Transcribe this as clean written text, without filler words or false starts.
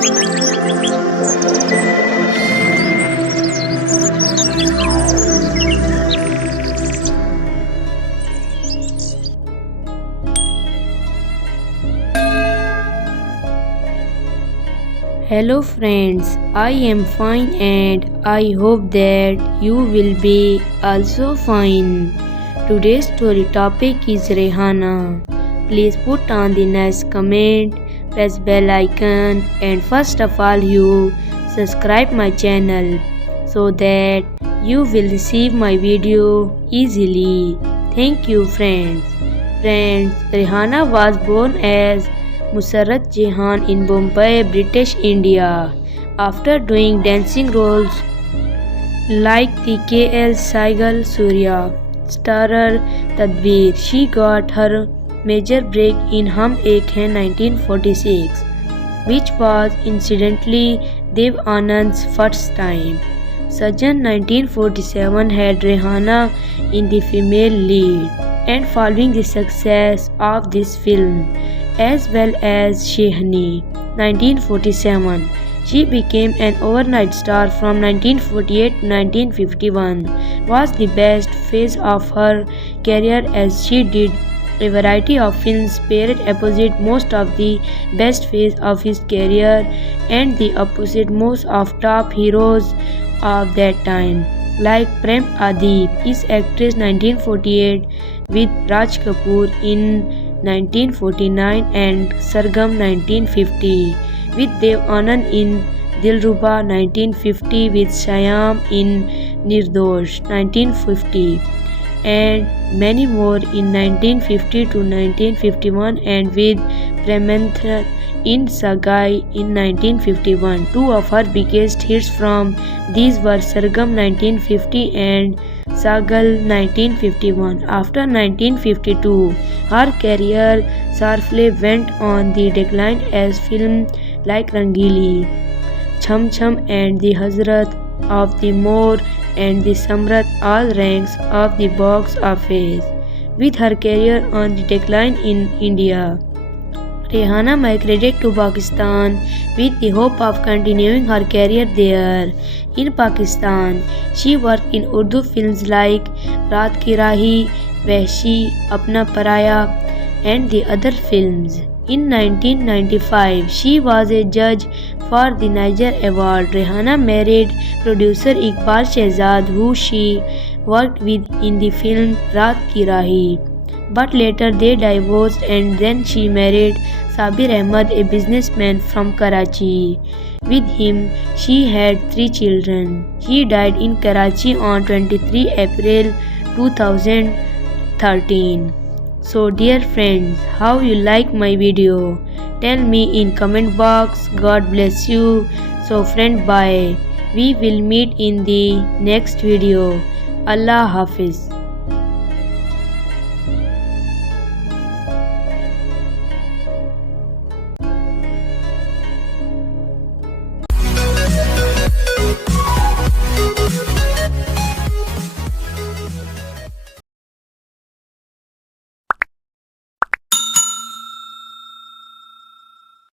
Hello friends, I am fine and I hope that you will be also fine. Today's story topic is Rehana. Please put on the nice comment, press bell icon and first of all you subscribe my channel so that you will receive my video easily. Thank you friends. Friends, Rehana was born as Musarrat Jahan in Bombay, British India. After doing dancing roles like the KL Saigal Surya starrer Tadbir, she got her major break in Hum Ek Hain 1946, which was incidentally Dev Anand's first time. Sajan 1947 had Rehana in the female lead, and following the success of this film, as well as Shehani 1947, she became an overnight star from 1948 to 1951, was the best phase of her career as she did a variety of films paired opposite most of the best phase of his career and the opposite most of top heroes of that time, like Prem Adi, is actress 1948 with Raj Kapoor in 1949 and Sargam 1950 with Dev Anand in Dilruba 1950 with Shyam in Nirdosh 1950 and many more in 1950 to 1951 and with Premantra in Sagai in 1951. Two of her biggest hits from these were Sargam 1950 and Sagal 1951. After 1952, her career sharply went on the decline as films like Rangili, Chham Chham and The Hazrat of the Moor and The Samrat all ranks of the box office. With her career on the decline in India, Rehana migrated to Pakistan with the hope of continuing her career there. In Pakistan, she worked in Urdu films like Raat Ki Rahi, Vahshi, Apna Paraya and the other films. In 1995, she was a judge for the Niger Award. Rehana married producer Iqbal Shehzad, who she worked with in the film Raat Ki Rahi. But later they divorced and then she married Sabir Ahmed, a businessman from Karachi. With him, she had 3 children. He died in Karachi on 23 April 2013. So dear friends, how you like my video? Tell me in comment box. God bless you. So friend, bye. We will meet in the next video. Allah Hafiz.